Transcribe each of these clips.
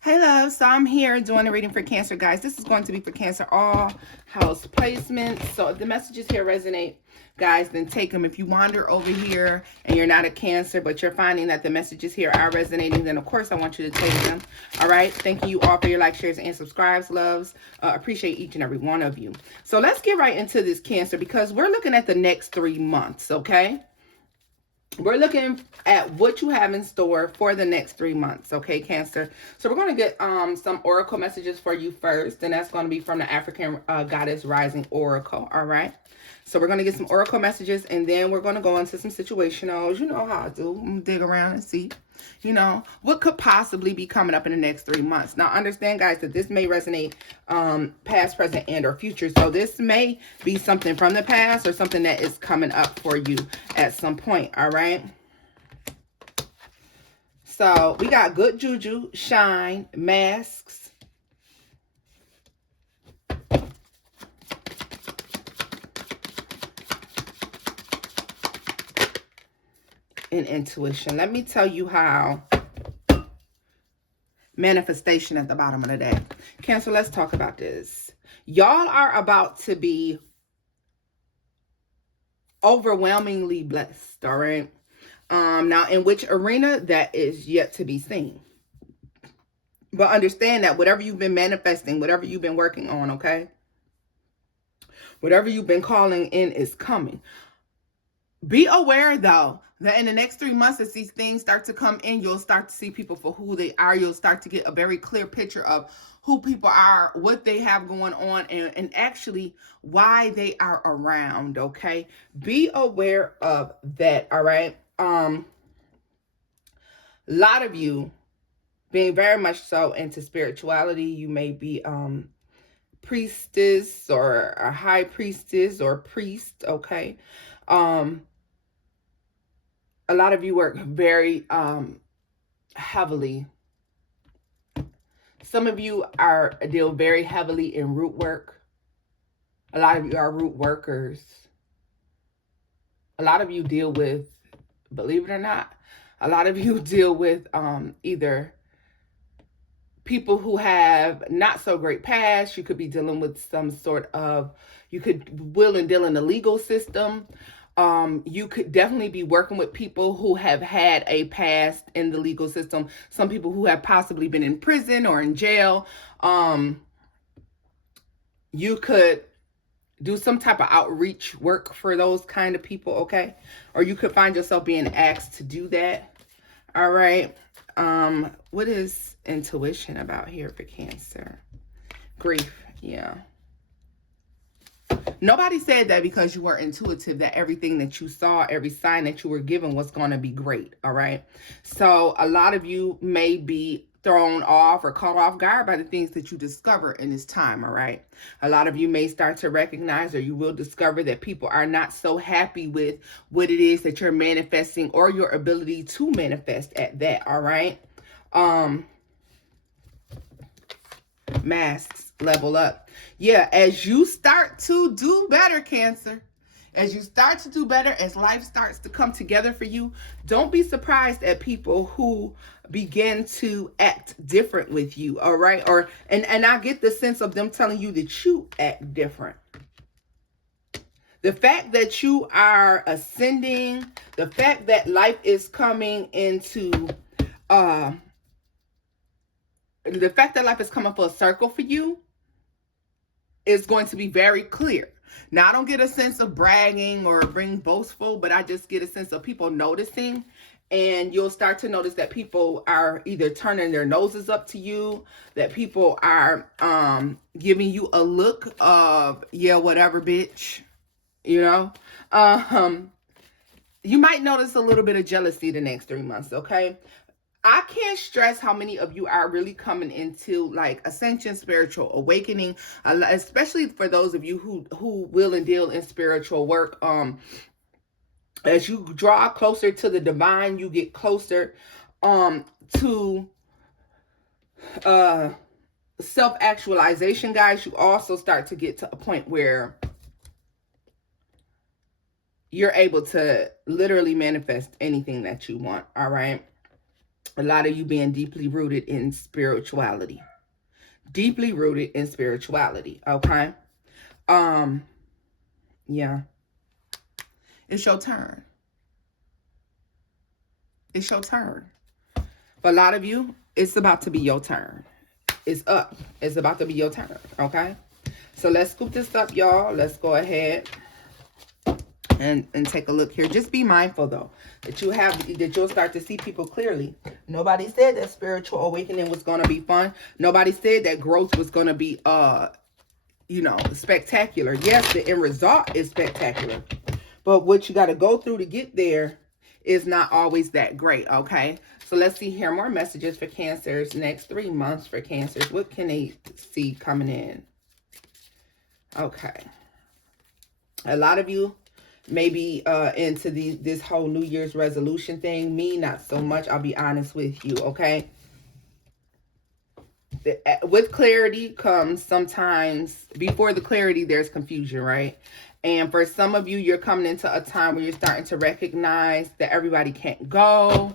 Hey love, so I'm here doing a reading for Cancer, guys. This is going to be for Cancer all house placements. So if the messages here resonate, guys, then take them. If you wander over here and you're not a Cancer, but you're finding that the messages here are resonating, then of course I want you to take them. All right. Thank you all for your likes, shares, and subscribes, loves. Appreciate each and every one of you. So let's get right into this, Cancer, because we're looking at the next 3 months, okay? We're looking at what you have in store for the next 3 months, okay, Cancer? So we're going to get some oracle messages for you first, and that's going to be from the African Goddess Rising Oracle, all right? So we're going to get some oracle messages, and then we're going to go into some situationals. You know how I do. Dig around and see, what could possibly be coming up in the next 3 months. Now, understand, guys, that this may resonate past, present, and or future. So this may be something from the past or something that is coming up for you at some point, all right? So we got good juju, shine, masks, and intuition. Let me tell you how manifestation at the bottom of the day. Cancer, let's talk about this. Y'all are about to be overwhelmingly blessed, all right? Now, in which arena, that is yet to be seen. But understand that whatever you've been manifesting, whatever you've been working on, okay? Whatever you've been calling in is coming. Be aware, though, that in the next 3 months, as these things start to come in, you'll start to see people for who they are. You'll start to get a very clear picture of who people are, what they have going on, and actually why they are around, okay? Be aware of that, all right? A lot of you being very much so into spirituality. You may be priestess or a high priestess or priest, okay? A lot of you work very heavily. Some of you deal very heavily in root work. A lot of you are root workers. A lot of you deal with, believe it or not, a lot of you deal with either people who have not so great past. You could be dealing with some sort of, you could will and deal in the legal system. You could definitely be working with people who have had a past in the legal system. Some people who have possibly been in prison or in jail. You could do some type of outreach work for those kind of people, okay? Or you could find yourself being asked to do that. All right. What is intuition about here for Cancer? Grief, yeah. Nobody said that because you were intuitive that everything that you saw, every sign that you were given was going to be great, all right? So a lot of you may be thrown off or caught off guard by the things that you discover in this time, all right? A lot of you may start to recognize, or you will discover, that people are not so happy with what it is that you're manifesting or your ability to manifest at that, all right? Masks, level up. Yeah, as you start to do better, Cancer, as you start to do better, as life starts to come together for you, don't be surprised at people who begin to act different with you, all right? Or and I get the sense of them telling you that you act different. The fact that you are ascending, the fact that life is coming into the fact that life is coming full circle for you is going to be very clear. Now, I don't get a sense of bragging or being boastful, but I just get a sense of people noticing. And you'll start to notice that people are either turning their noses up to you, that people are giving you a look of, yeah, whatever, bitch, you know? You might notice a little bit of jealousy the next 3 months, okay? I can't stress how many of you are really coming into like ascension, spiritual awakening, especially for those of you who will and deal in spiritual work. As you draw closer to the divine, you get closer to self-actualization, guys. You also start to get to a point where you're able to literally manifest anything that you want, all right? A lot of you being deeply rooted in spirituality. Deeply rooted in spirituality, okay? Yeah. It's your turn. It's your turn. For a lot of you, it's about to be your turn. It's up. It's about to be your turn, okay? So let's scoop this up, y'all. Let's go ahead and take a look here. Just be mindful, though, that you'll start to see people clearly. Nobody said that spiritual awakening was going to be fun. Nobody said that growth was going to be, spectacular. Yes, the end result is spectacular. But what you got to go through to get there is not always that great, okay? So let's see here. More messages for Cancers. Next 3 months for Cancers. What can they see coming in? Okay. A lot of you may be into this whole New Year's resolution thing. Me, not so much. I'll be honest with you, okay? With clarity comes sometimes, before the clarity, there's confusion, right? And for some of you, you're coming into a time where you're starting to recognize that everybody can't go.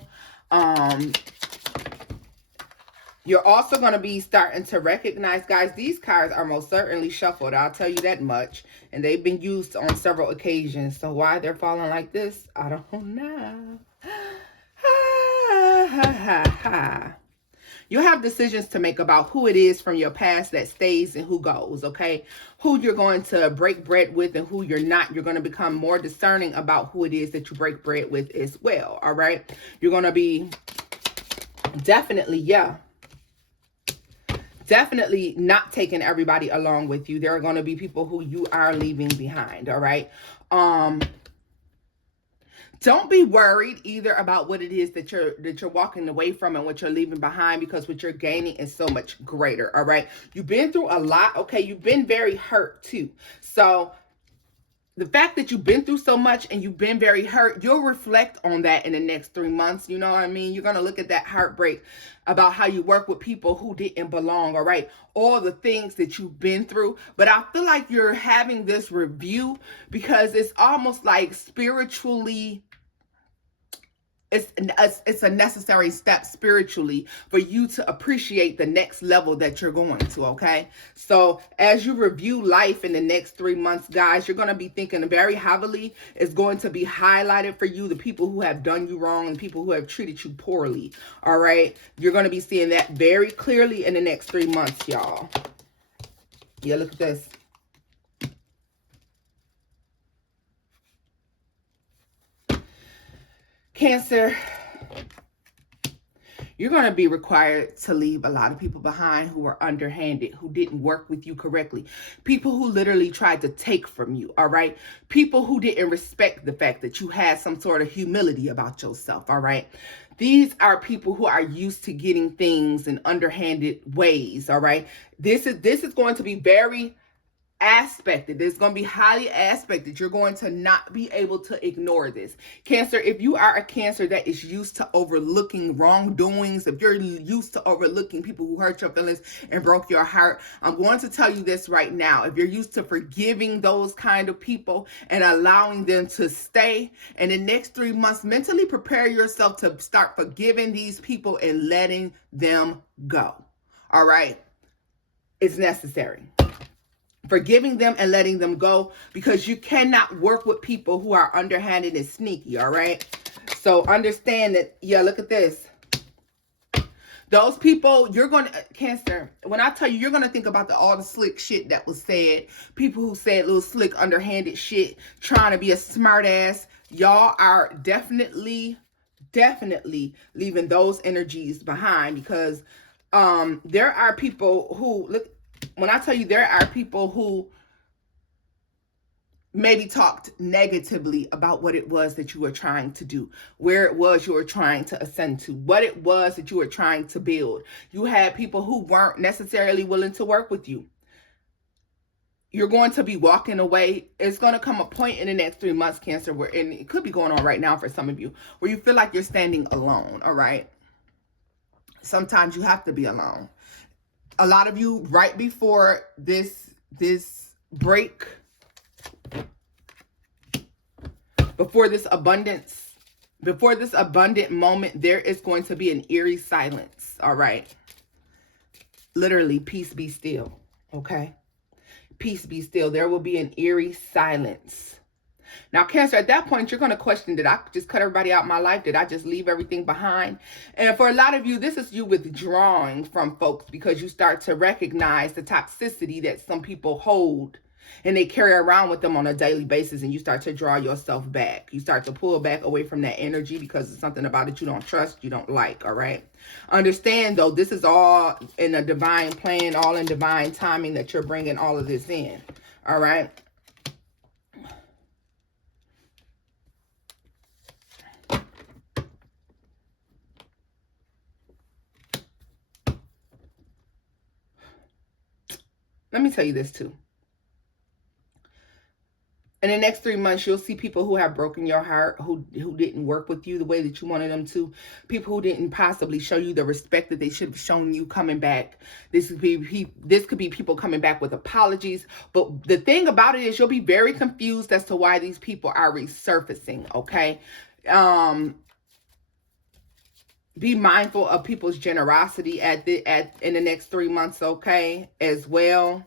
You're also going to be starting to recognize, guys, these cards are most certainly shuffled. I'll tell you that much. And they've been used on several occasions. So why they're falling like this, I don't know. Ha, ha, ha, ha. You have decisions to make about who it is from your past that stays and who goes, okay? Who you're going to break bread with and who you're not. You're going to become more discerning about who it is that you break bread with as well, all right? You're going to be definitely not taking everybody along with you. There are going to be people who you are leaving behind, all right? Don't be worried either about what it is that you're walking away from and what you're leaving behind, because what you're gaining is so much greater, all right? You've been through a lot, okay? You've been very hurt too. So the fact that you've been through so much and you've been very hurt, you'll reflect on that in the next 3 months. You know what I mean? You're going to look at that heartbreak about how you work with people who didn't belong, all right? All the things that you've been through. But I feel like you're having this review because it's almost like spiritually, it's a necessary step spiritually for you to appreciate the next level that you're going to, okay? So as you review life in the next 3 months, guys, you're going to be thinking very heavily. It's going to be highlighted for you, the people who have done you wrong and people who have treated you poorly, all right? You're going to be seeing that very clearly in the next 3 months, y'all. Yeah, look at this. Cancer, you're going to be required to leave a lot of people behind who are underhanded, who didn't work with you correctly. People who literally tried to take from you, all right? People who didn't respect the fact that you had some sort of humility about yourself, all right? These are people who are used to getting things in underhanded ways, all right? This is going to be very aspected. It's going to be highly aspected. You're going to not be able to ignore this. Cancer, if you are a Cancer that is used to overlooking wrongdoings, if you're used to overlooking people who hurt your feelings and broke your heart, I'm going to tell you this right now. If you're used to forgiving those kind of people and allowing them to stay, in the next 3 months, mentally prepare yourself to start forgiving these people and letting them go. All right? It's necessary. Forgiving them and letting them go, because you cannot work with people who are underhanded and sneaky, all right? So understand that, yeah, look at this. Those people, you're going to, Cancer, when I tell you, you're going to think about all the slick shit that was said. People who said little slick, underhanded shit, trying to be a smart ass. Y'all are definitely leaving those energies behind, because there are people who, look, when I tell you, there are people who maybe talked negatively about what it was that you were trying to do, where it was you were trying to ascend to, what it was that you were trying to build. You had people who weren't necessarily willing to work with you. You're going to be walking away. It's going to come a point in the next 3 months, Cancer, where, and it could be going on right now for some of you, where you feel like you're standing alone, all right? Sometimes you have to be alone. A lot of you, right before this break, before this abundance before this abundant moment, there is going to be an eerie silence. All right. Literally, peace be still. Okay. Peace be still. There will be an eerie silence. Now, Cancer, at that point, you're going to question, did I just cut everybody out of my life? Did I just leave everything behind? And for a lot of you, this is you withdrawing from folks because you start to recognize the toxicity that some people hold and they carry around with them on a daily basis, and you start to draw yourself back. You start to pull back away from that energy because it's something about it you don't trust, you don't like, all right? Understand, though, this is all in a divine plan, all in divine timing that you're bringing all of this in, all right? Let me tell you this, too. In the next 3 months, you'll see people who have broken your heart, who didn't work with you the way that you wanted them to. People who didn't possibly show you the respect that they should have shown you coming back. This could be people coming back with apologies. But the thing about it is you'll be very confused as to why these people are resurfacing, okay? Be mindful of people's generosity in the next 3 months, okay, as well.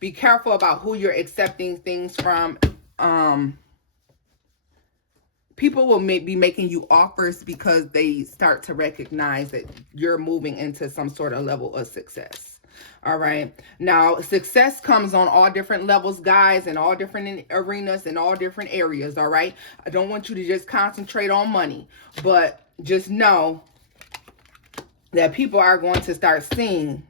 Be careful about who you're accepting things from. People will be making you offers because they start to recognize that you're moving into some sort of level of success. All right. Now, success comes on all different levels, guys, in all different arenas, in all different areas. All right. I don't want you to just concentrate on money, but just know that people are going to start seeing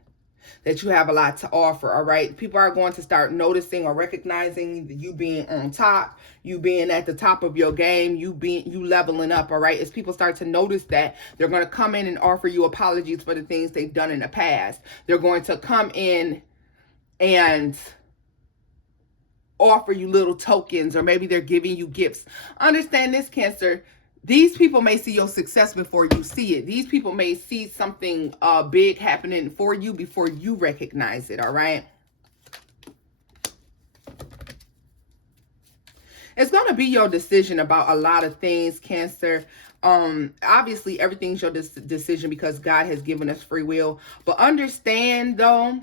that you have a lot to offer, all right? People are going to start noticing or recognizing you being on top, you being at the top of your game, you leveling up, all right? As people start to notice that, they're going to come in and offer you apologies for the things they've done in the past. They're going to come in and offer you little tokens, or maybe they're giving you gifts. Understand this, Cancer. These people may see your success before you see it. These people may see something big happening for you before you recognize it, all right? It's going to be your decision about a lot of things, Cancer. Obviously, everything's your decision because God has given us free will. But understand, though,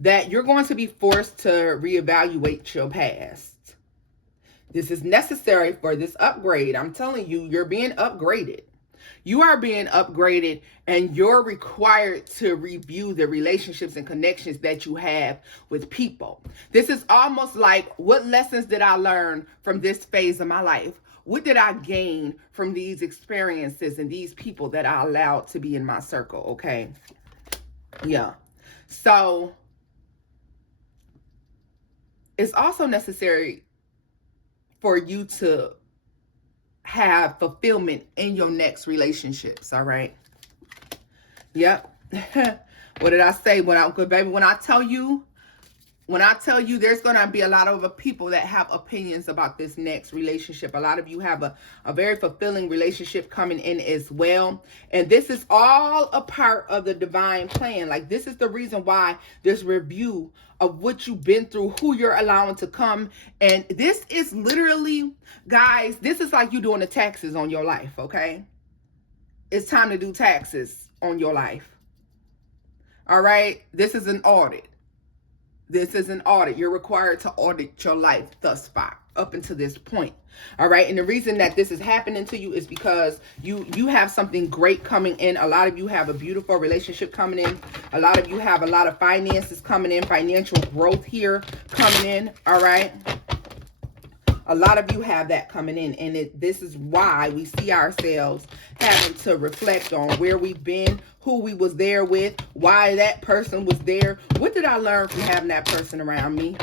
that you're going to be forced to reevaluate your past. This is necessary for this upgrade. I'm telling you, you're being upgraded. You are being upgraded, and you're required to review the relationships and connections that you have with people. This is almost like, what lessons did I learn from this phase of my life? What did I gain from these experiences and these people that I allowed to be in my circle, okay? Yeah. So it's also necessary for you to have fulfillment in your next relationships, all right? Yep. What did I say? When I tell you there's going to be a lot of people that have opinions about this next relationship. A lot of you have a very fulfilling relationship coming in as well. And this is all a part of the divine plan. Like, this is the reason why this review of what you've been through, who you're allowing to come. And this is literally, guys, this is like you doing the taxes on your life, okay? It's time to do taxes on your life. All right? This is an audit. This is an audit. You're required to audit your life thus far, up until this point. All right. And the reason that this is happening to you is because you have something great coming in. A lot of you have a beautiful relationship coming in. A lot of you have a lot of finances coming in, financial growth here coming in. All right. A lot of you have that coming in, and this is why we see ourselves having to reflect on where we've been, who we was there with, why that person was there. What did I learn from having that person around me?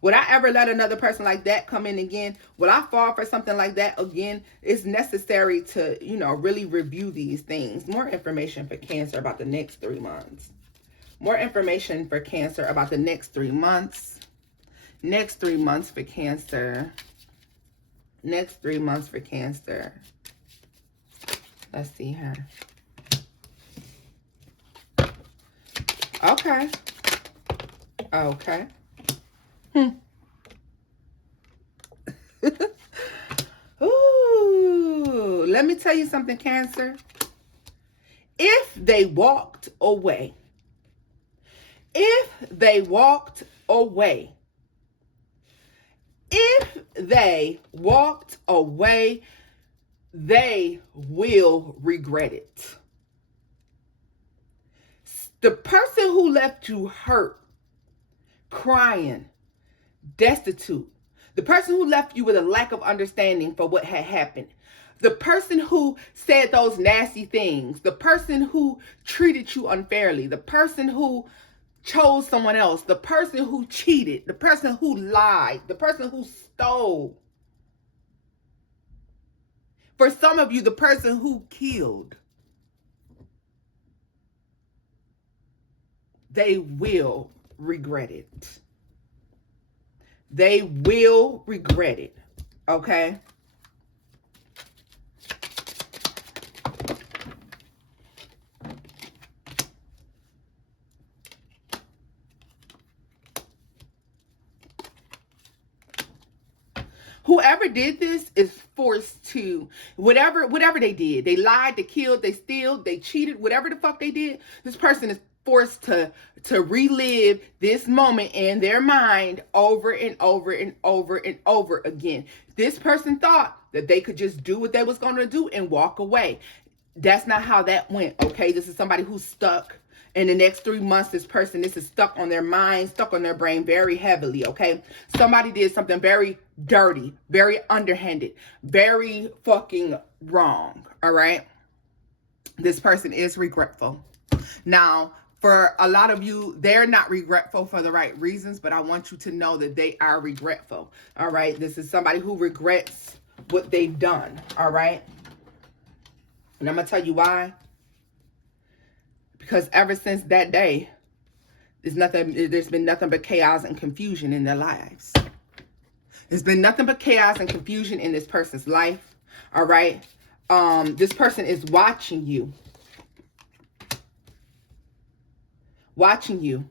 Would I ever let another person like that come in again? Would I fall for something like that again? It's necessary to, really review these things. More information for Cancer about the next 3 months. More information for Cancer about the next 3 months. Next 3 months for Cancer. Next 3 months for Cancer. Let's see here. Okay. Let me tell you something, Cancer. If they walked away, if they walked away, if they walked away, they will regret it. The person who left you hurt, crying, destitute, the person who left you with a lack of understanding for what had happened, the person who said those nasty things, the person who treated you unfairly, the person who chose someone else, the person who cheated, the person who lied, the person who stole. For some of you, the person who killed. They will regret it. They will regret it. Okay? Whoever did this is forced to, whatever they did, they lied, they killed, they steal, they cheated, whatever the fuck they did, this person is forced to relive this moment in their mind over and over and over and over again. This person thought that they could just do what they was going to do and walk away. That's not how that went, okay? This is somebody who's stuck. In the next 3 months, this is stuck on their mind, stuck on their brain very heavily, okay? Somebody did something very dirty, very underhanded, very fucking wrong, all right? This person is regretful. Now, for a lot of you, they're not regretful for the right reasons, but I want you to know that they are regretful, all right? This is somebody who regrets what they've done, all right? And I'm going to tell you why. Because ever since that day, there's been nothing but chaos and confusion in their lives. There's been nothing but chaos and confusion in this person's life. All right. This person is watching you. Watching you.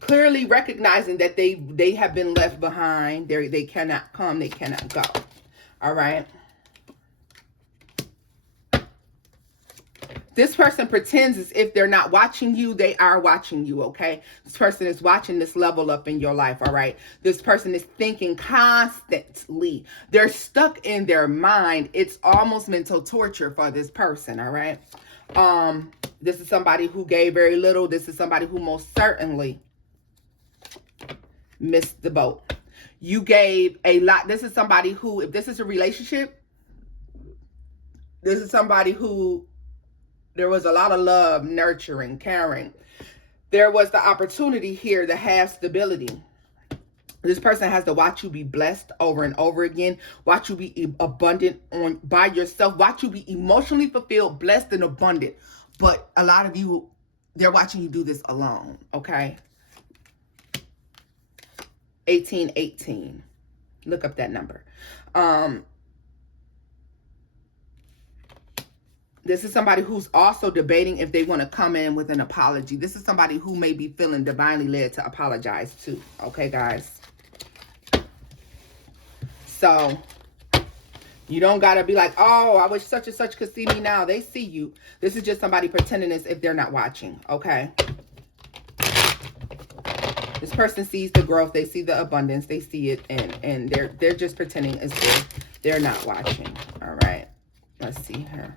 Clearly recognizing that they have been left behind. They cannot come. They cannot go. All right. This person pretends as if they're not watching you. They are watching you, okay? This person is watching this level up in your life, all right? This person is thinking constantly. They're stuck in their mind. It's almost mental torture for this person, all right? This is somebody who gave very little. This is somebody who most certainly missed the boat. You gave a lot. This is somebody who, if this is a relationship, this is somebody who there was a lot of love, nurturing, caring. There was the opportunity here to have stability. This person has to watch you be blessed over and over again. Watch you be abundant by yourself. Watch you be emotionally fulfilled, blessed, and abundant. But a lot of you, they're watching you do this alone, okay? 1818. Look up that number. This is somebody who's also debating if they want to come in with an apology. This is somebody who may be feeling divinely led to apologize too. Okay, guys? So, you don't got to be like, oh, I wish such and such could see me now. They see you. This is just somebody pretending as if they're not watching. Okay? This person sees the growth. They see the abundance. They see it. And they're just pretending as if they're not watching. All right? Let's see here.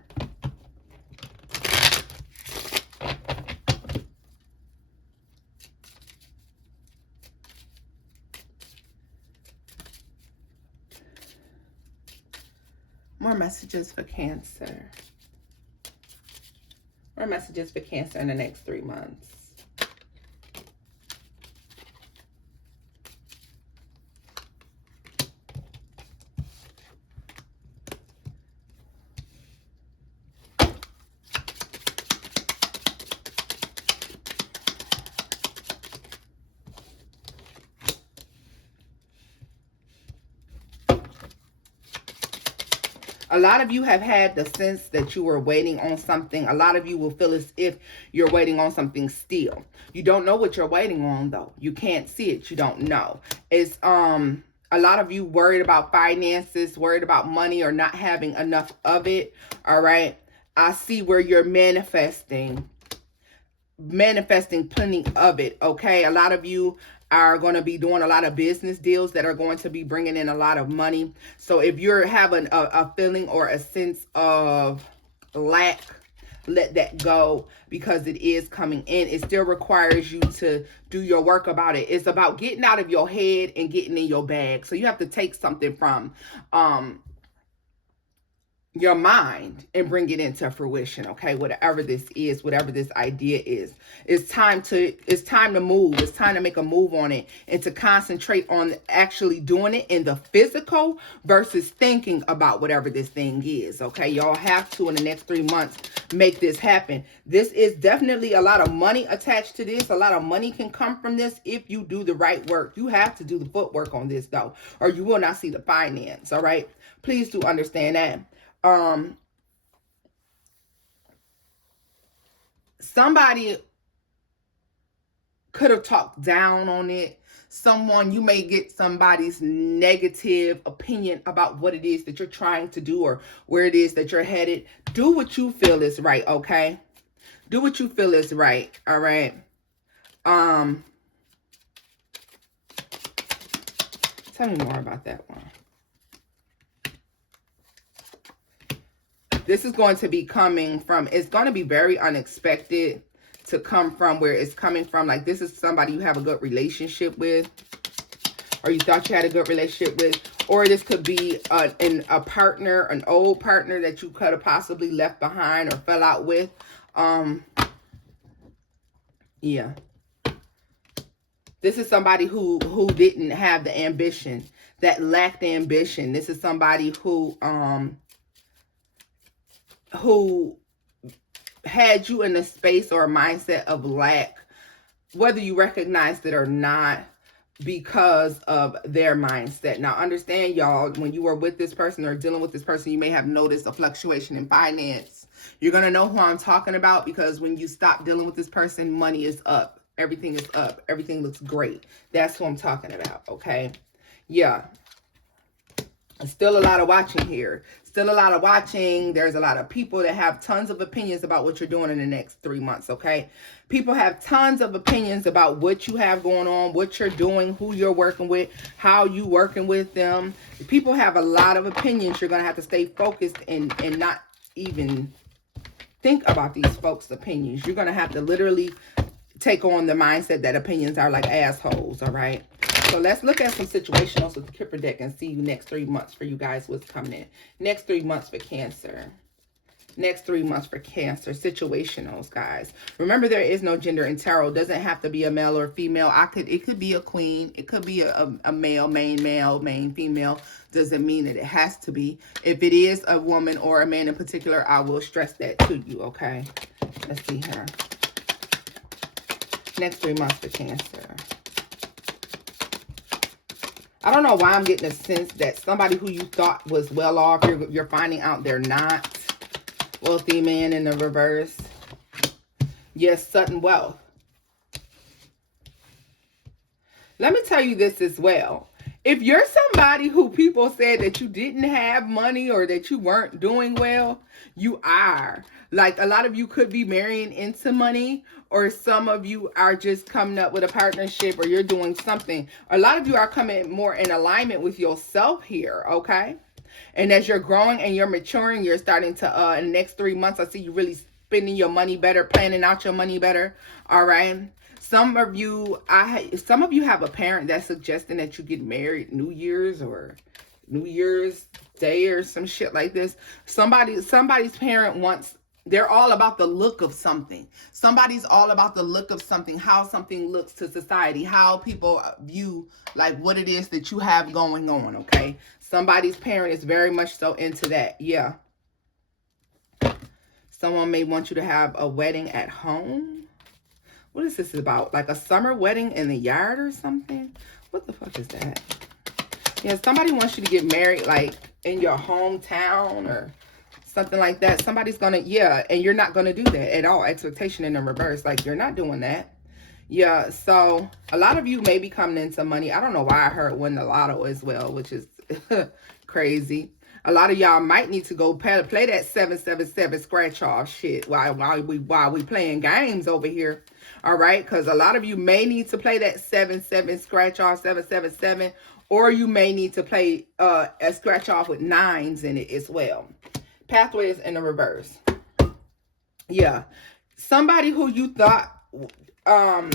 More messages for Cancer. More messages for Cancer in the next 3 months. A lot of you have had the sense that you were waiting on something. A lot of you will feel as if you're waiting on something still. You don't know what you're waiting on, though. You can't see it. You don't know. It's A lot of you worried about finances, worried about money, or not having enough of it. All right. I see where you're manifesting plenty of it. Okay. A lot of you are going to be doing a lot of business deals that are going to be bringing in a lot of money. So if you're having a feeling or a sense of lack, let that go, because it is coming in. It still requires you to do your work about it. It's about getting out of your head and getting in your bag. So you have to take something from your mind and bring it into fruition. Okay, whatever this is, whatever this idea is, it's time to move. It's time to make a move on it and to concentrate on actually doing it in the physical versus thinking about whatever this thing is. Okay, y'all have to, in the next 3 months, make this happen. This is definitely a lot of money attached to this. A lot of money can come from this if you do the right work. You have to do the footwork on this though, or you will not see the finance. All right, please do understand that. Somebody could have talked down on it. You may get somebody's negative opinion about what it is that you're trying to do or where it is that you're headed. Do what you feel is right, okay? Do what you feel is right, all right? Tell me more about that one. This is going to be coming from, it's going to be very unexpected to come from where it's coming from. Like, this is somebody you have a good relationship with, or you thought you had a good relationship with, or this could be a partner, an old partner that you could have possibly left behind or fell out with. Yeah. This is somebody who didn't have the ambition, that lacked ambition. This is somebody who had you in a space or a mindset of lack, whether you recognized it or not, because of their mindset. Now, understand, y'all, when you are with this person or dealing with this person, you may have noticed a fluctuation in finance. You're going to know who I'm talking about, because when you stop dealing with this person, money is up. Everything is up. Everything looks great. That's who I'm talking about, okay? Yeah. Still a lot of watching here. Still a lot of watching. There's a lot of people that have tons of opinions about what you're doing in the next 3 months, okay? People have tons of opinions about what you have going on, what you're doing, who you're working with, how you working with them. People have a lot of opinions. You're going to have to stay focused and not even think about these folks' opinions. You're going to have to literally take on the mindset that opinions are like assholes, all right? So let's look at some situationals with the Kipper deck and see you next 3 months for you guys, what's coming in. Next 3 months for Cancer. Next 3 months for Cancer. Situationals, guys. Remember, there is no gender in tarot. It doesn't have to be a male or female. It could be a queen. It could be a male, main female. Doesn't mean that it has to be. If it is a woman or a man in particular, I will stress that to you, okay? Let's see here. Next 3 months for Cancer. I don't know why I'm getting a sense that somebody who you thought was well off, you're finding out they're not. Wealthy man in the reverse. Yes, sudden wealth. Let me tell you this as well. If you're somebody who people said that you didn't have money or that you weren't doing well, you are. Like, a lot of you could be marrying into money, or some of you are just coming up with a partnership, or you're doing something. A lot of you are coming more in alignment with yourself here, okay? And as you're growing and you're maturing, you're starting to, in the next 3 months, I see you really spending your money better, planning out your money better, all right? Some of you have a parent that's suggesting that you get married New Year's or New Year's Day or some shit like this. Somebody's parent wants, they're all about the look of something. Somebody's all about the look of something, how something looks to society, how people view like what it is that you have going on, okay? Somebody's parent is very much so into that, yeah. Someone may want you to have a wedding at home. What is this about? Like a summer wedding in the yard or something? What the fuck is that? Yeah, somebody wants you to get married like in your hometown or something like that. Somebody's gonna, yeah, and you're not gonna do that at all. Expectation in the reverse. Like, you're not doing that. Yeah, so a lot of you may be coming into money. I don't know why I heard win the lotto as well, which is crazy. A lot of y'all might need to go play that 777 scratch off shit while we playing games over here. All right, because a lot of you may need to play that 77 scratch off 777, or you may need to play a scratch off with nines in it as well. Pathways in the reverse. Yeah, somebody who you thought um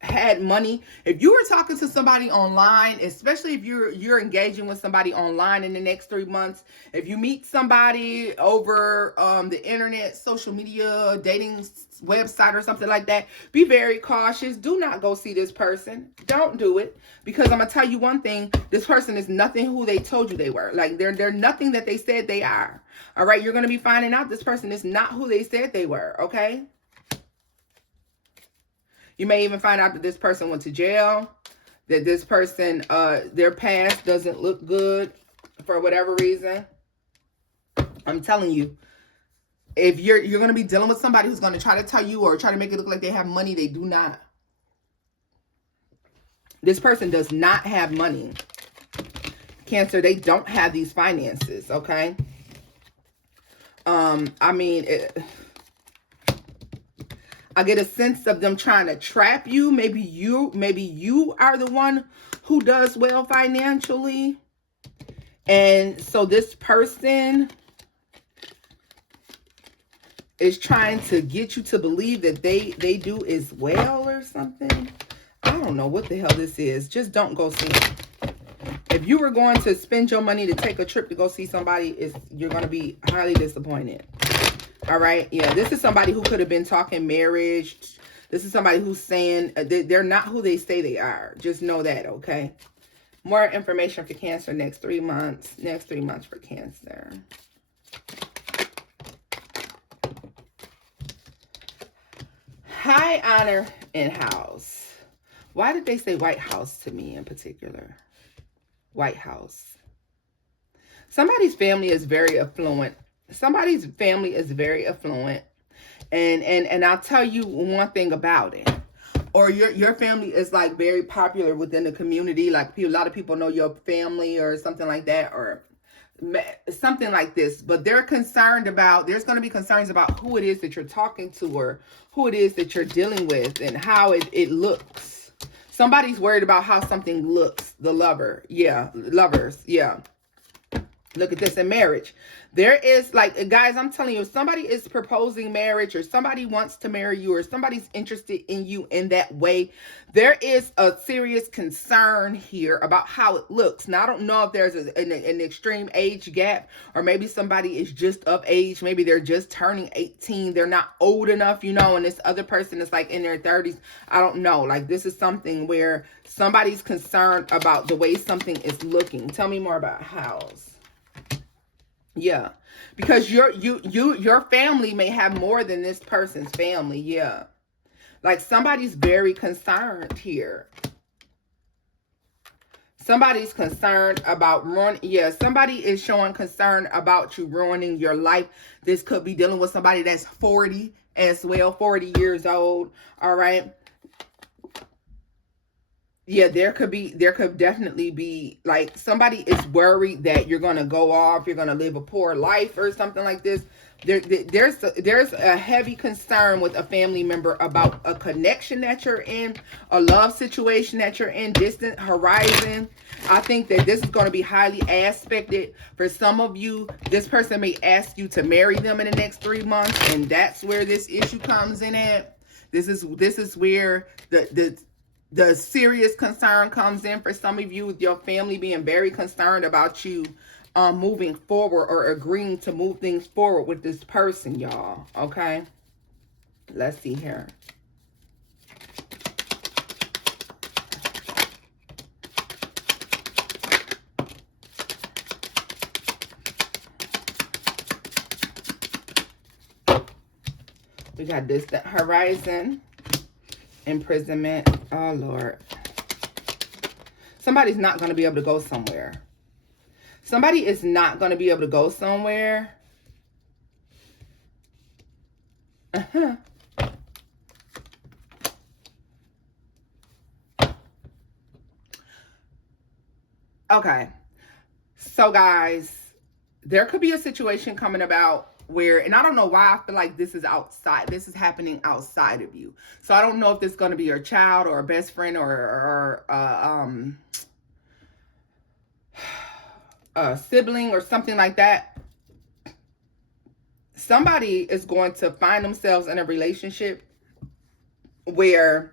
had money. If you were talking to somebody online, especially if you're engaging with somebody online in the next 3 months, if you meet somebody over the internet, social media, dating website or something like that, be very cautious. Do not go see this person. Don't do it, because I'm gonna tell you one thing: this person is nothing who they told you they were. Like they're nothing that they said they are. All right, you're gonna be finding out this person is not who they said they were. Okay. You may even find out that this person went to jail, that this person, their past doesn't look good for whatever reason. I'm telling you, if you're going to be dealing with somebody who's going to try to tell you or try to make it look like they have money, they do not. This person does not have money. Cancer, they don't have these finances, okay? I mean, I get a sense of them trying to trap you. Maybe you are the one who does well financially. And so this person is trying to get you to believe that they do as well or something. I don't know what the hell this is. Just don't go see them. If you were going to spend your money to take a trip to go see somebody, you're going to be highly disappointed. All right. Yeah, this is somebody who could have been talking marriage. This is somebody who's saying they're not who they say they are. Just know that, okay? More information for Cancer next 3 months. Next 3 months for Cancer. High honor in house. Why did they say White House to me in particular? White House. Somebody's family is very affluent. Somebody's family is very affluent, and I'll tell you one thing about it. Or your family is like very popular within the community, like a lot of people know your family or something like that, or something like this. But they're concerned about, there's going to be concerns about who it is that you're talking to, or who it is that you're dealing with, and how it looks. Somebody's worried about how something looks. The lover, yeah, lovers, yeah. Look at this in marriage. There is, like, guys, I'm telling you, if somebody is proposing marriage, or somebody wants to marry you, or somebody's interested in you in that way, there is a serious concern here about how it looks. Now, I don't know if there's an extreme age gap, or maybe somebody is just of age. Maybe they're just turning 18. They're not old enough, you know, and this other person is like in their 30s. I don't know. Like, this is something where somebody's concerned about the way something is looking. Tell me more about house. Yeah, because your family may have more than this person's family. Yeah, like somebody's very concerned here. Somebody's concerned about ruining. Yeah, somebody is showing concern about you ruining your life. This could be dealing with somebody that's 40 as well, 40 years old. All right. Yeah, there could definitely be, like, somebody is worried that you're going to go off, you're going to live a poor life or something like this. There's a heavy concern with a family member about a connection that you're in, a love situation that you're in, distant horizon. I think that this is going to be highly aspected. For some of you, this person may ask you to marry them in the next 3 months, and that's where this issue comes in at. This is where the serious concern comes in for some of you, with your family being very concerned about you moving forward, or agreeing to move things forward with this person, y'all. Okay, let's see here. We got distant horizon, imprisonment. Oh, Lord. Somebody's not going to be able to go somewhere. Somebody is not going to be able to go somewhere. Okay. So guys, there could be a situation coming about where, and I don't know why I feel like this is outside. This is happening outside of you. So I don't know if this is going to be your child or a best friend or a sibling or something like that. Somebody is going to find themselves in a relationship where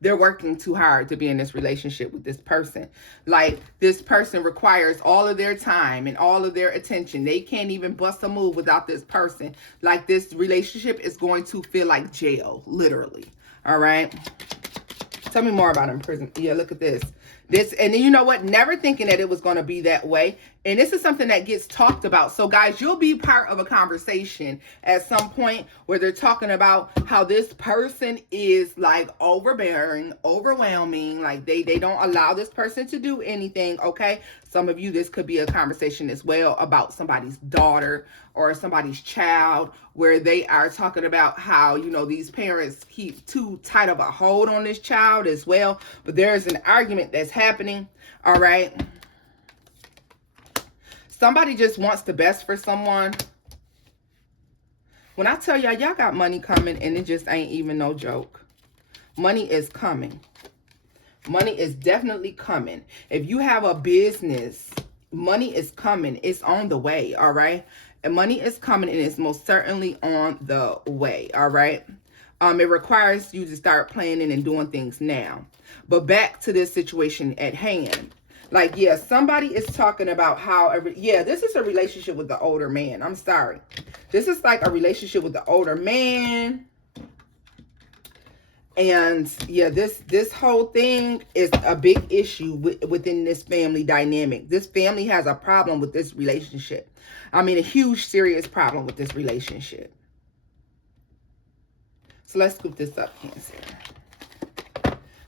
they're working too hard to be in this relationship with this person. Like, this person requires all of their time and all of their attention. They can't even bust a move without this person. Like, this relationship is going to feel like jail, literally. All right. Tell me more about in prison. Yeah, look at this. And then you know what? Never thinking that it was going to be that way. And this is something that gets talked about. So guys, you'll be part of a conversation at some point where they're talking about how this person is like overbearing, overwhelming. Like they don't allow this person to do anything. Okay. Some of you, this could be a conversation as well about somebody's daughter or somebody's child, where they are talking about how, you know, these parents keep too tight of a hold on this child as well. But there's an argument that's happening. All right. Somebody just wants the best for someone. When I tell y'all, y'all got money coming, and it just ain't even no joke. Money is coming. Money is definitely coming. If you have a business, money is coming. It's on the way, all right? And money is coming, and it's most certainly on the way, all right? It requires you to start planning and doing things now. But back to this situation at hand. Like, yeah, somebody is talking about how, this is a relationship with the older man. I'm sorry. This is like a relationship with the older man. And yeah, this whole thing is a big issue within this family dynamic. This family has a problem with this relationship. I mean, a huge, serious problem with this relationship. So let's scoop this up, Cancer.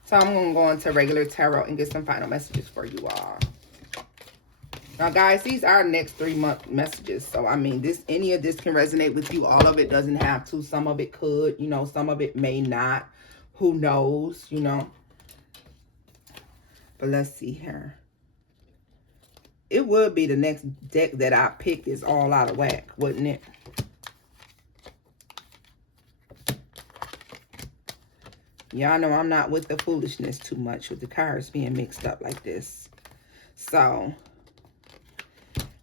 So I'm going to go into regular tarot and get some final messages for you all. Now, guys, these are next 3-month messages. So, I mean, any of this can resonate with you. All of it doesn't have to. Some of it could. You know, some of it may not. Who knows, you know. But let's see here. It would be the next deck that I picked is all out of whack, wouldn't it? Y'all know I'm not with the foolishness too much with the cards being mixed up like this. So,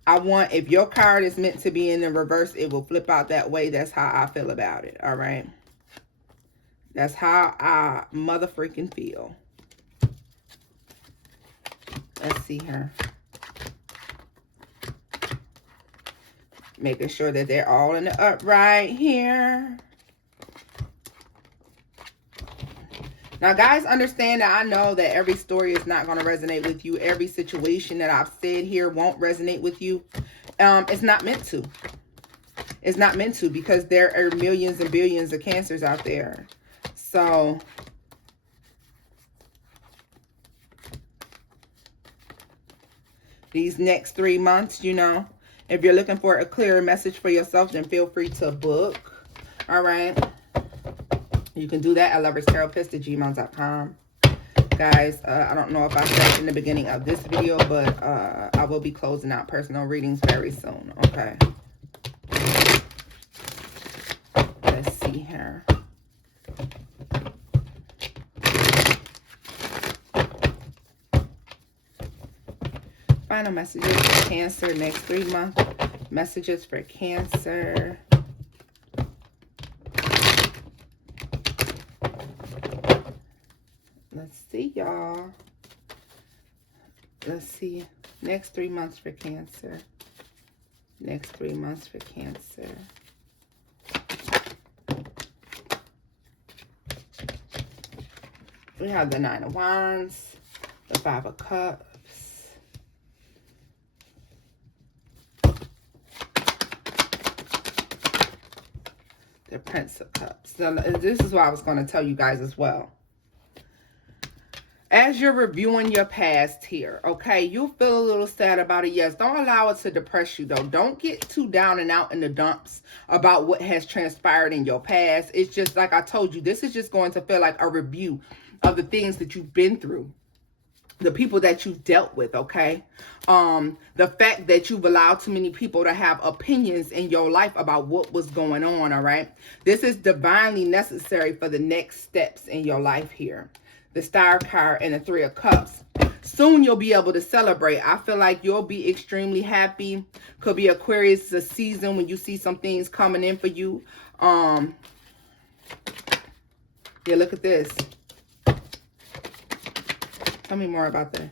if your card is meant to be in the reverse, it will flip out that way. That's how I feel about it, all right? That's how I mother freaking feel. Let's see here. Making sure that they're all in the upright here. Now, guys, understand that I know that every story is not going to resonate with you. Every situation that I've said here won't resonate with you. It's not meant to. It's not meant to, because there are millions and billions of Cancers out there. So, these next 3 months, you know, if you're looking for a clearer message for yourself, then feel free to book. All right. You can do that at loversterapeut@gmail.com. Guys, I don't know if I said in the beginning of this video, but I will be closing out personal readings very soon. Okay. Let's see here. Final messages for Cancer, next 3 months. Messages for Cancer. Let's see, y'all. Let's see. Next 3 months for Cancer. Next 3 months for Cancer. We have the 9 of Wands, the 5 of Cups, the Prince of Cups. So this is what I was going to tell you guys as well. As you're reviewing your past here, okay, you'll feel a little sad about it. Yes, don't allow it to depress you, though. Don't get too down and out in the dumps about what has transpired in your past. It's just like I told you, this is just going to feel like a review of the things that you've been through. the people that you've dealt with, okay? The fact that you've allowed too many people to have opinions in your life about what was going on, all right? This is divinely necessary for the next steps in your life here. The Star card and the Three of Cups. Soon you'll be able to celebrate. I feel like you'll be extremely happy. Could be Aquarius, a season when you see some things coming in for you. Yeah, look at this. Tell me more about the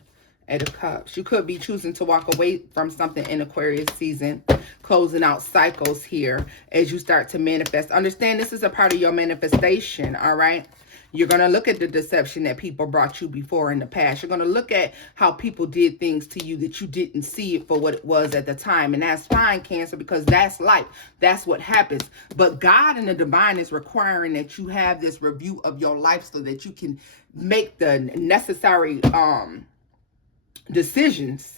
Eight of Cups. You could be choosing to walk away from something in Aquarius season, closing out cycles here as you start to manifest. Understand this is a part of your manifestation, all right? You're going to look at the deception that people brought you before in the past. You're going to look at how people did things to you that you didn't see it for what it was at the time. And that's fine, Cancer, because that's life. That's what happens. But God and the divine is requiring that you have this review of your life so that you can make the necessary decisions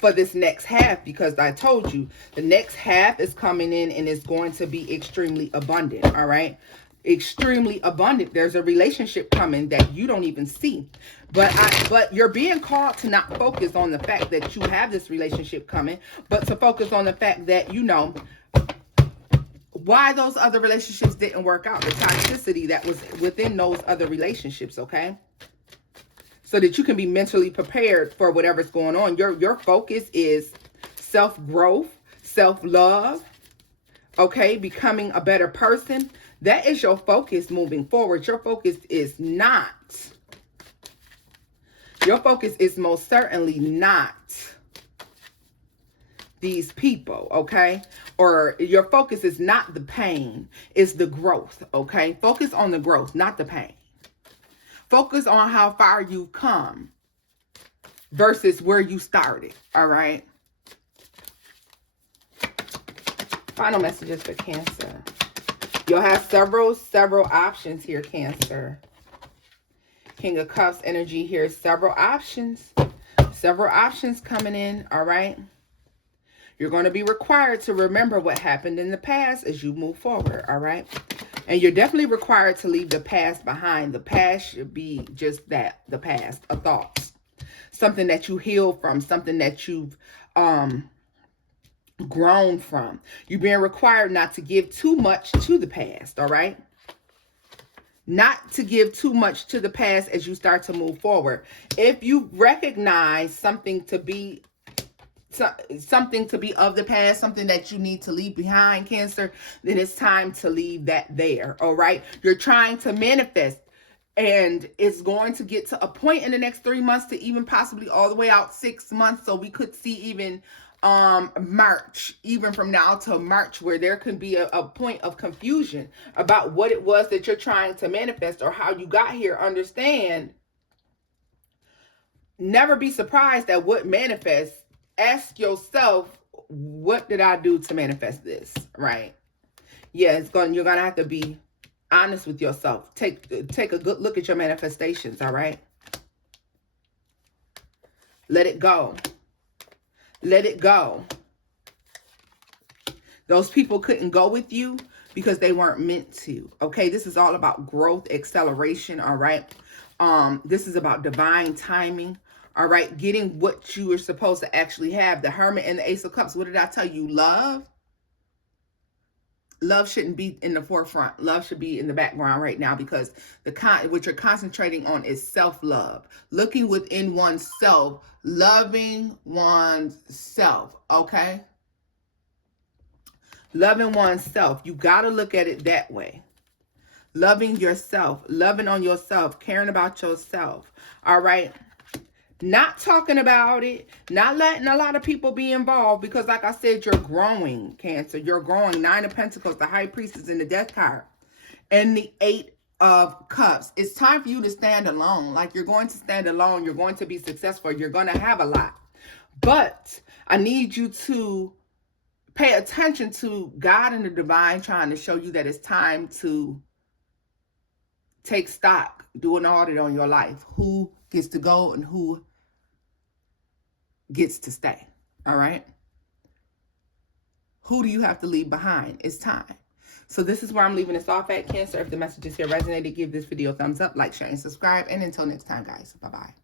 for this next half, because I told you the next half is coming in and it's going to be extremely abundant, all right? Extremely abundant. There's a relationship coming that you don't even see, but you're being called to not focus on the fact that you have this relationship coming, but to focus on the fact that you know why those other relationships didn't work out, the toxicity that was within those other relationships, okay? So that you can be mentally prepared for whatever's going on. Your focus is self-growth, self-love, okay? Becoming a better person. That is your focus moving forward. Your focus is not. Your focus is most certainly not these people, okay? Or your focus is not the pain, it's the growth, okay? Focus on the growth, not the pain. Focus on how far you've come versus where you started, all right? Final messages for Cancer. You'll have several options here, Cancer. King of Cups energy here. Several options coming in, all right? You're going to be required to remember what happened in the past as you move forward, all right? And you're definitely required to leave the past behind. The past should be just that, the past, a thought. Something that you healed from, something that you've grown from. You're being required not to give too much to the past, all right? Not to give too much to the past as you start to move forward. If you recognize something to be of the past, something that you need to leave behind, Cancer, then it's time to leave that there, all right? You're trying to manifest, and it's going to get to a point in the next 3 months to even possibly all the way out 6 months. So we could see even March, even from now till March, where there could be a point of confusion about what it was that you're trying to manifest or how you got here. Understand, never be surprised at what manifests. Ask yourself, what did I do to manifest this, right? Yeah, you're gonna have to be honest with yourself. Take a good look at your manifestations, all right? Let it go. Let it go. Those people couldn't go with you because they weren't meant to, okay? This is all about growth, acceleration, all right? This is about divine timing, all right? Getting what you are supposed to actually have. The Hermit and the Ace of Cups. What did I tell you? Love? Love shouldn't be in the forefront. Love should be in the background right now, because what you're concentrating on is self-love. Looking within oneself, loving oneself, okay? Loving oneself. You got to look at it that way. Loving yourself, loving on yourself, caring about yourself, all right? Not talking about it, not letting a lot of people be involved, because like I said, you're growing, Cancer. You're growing. Nine of Pentacles, the High Priestess, and the Death card, and the Eight of Cups. It's time for you to stand alone. Like, you're going to stand alone. You're going to be successful. You're going to have a lot. But I need you to pay attention to God and the divine trying to show you that it's time to take stock, do an audit on your life. Who gets to go and who gets to stay, all right? Who do you have to leave behind? It's time. So this is where I'm leaving this off at, Cancer. If the messages here resonated, give this video a thumbs up, like, share, and subscribe. And until next time, guys, bye-bye.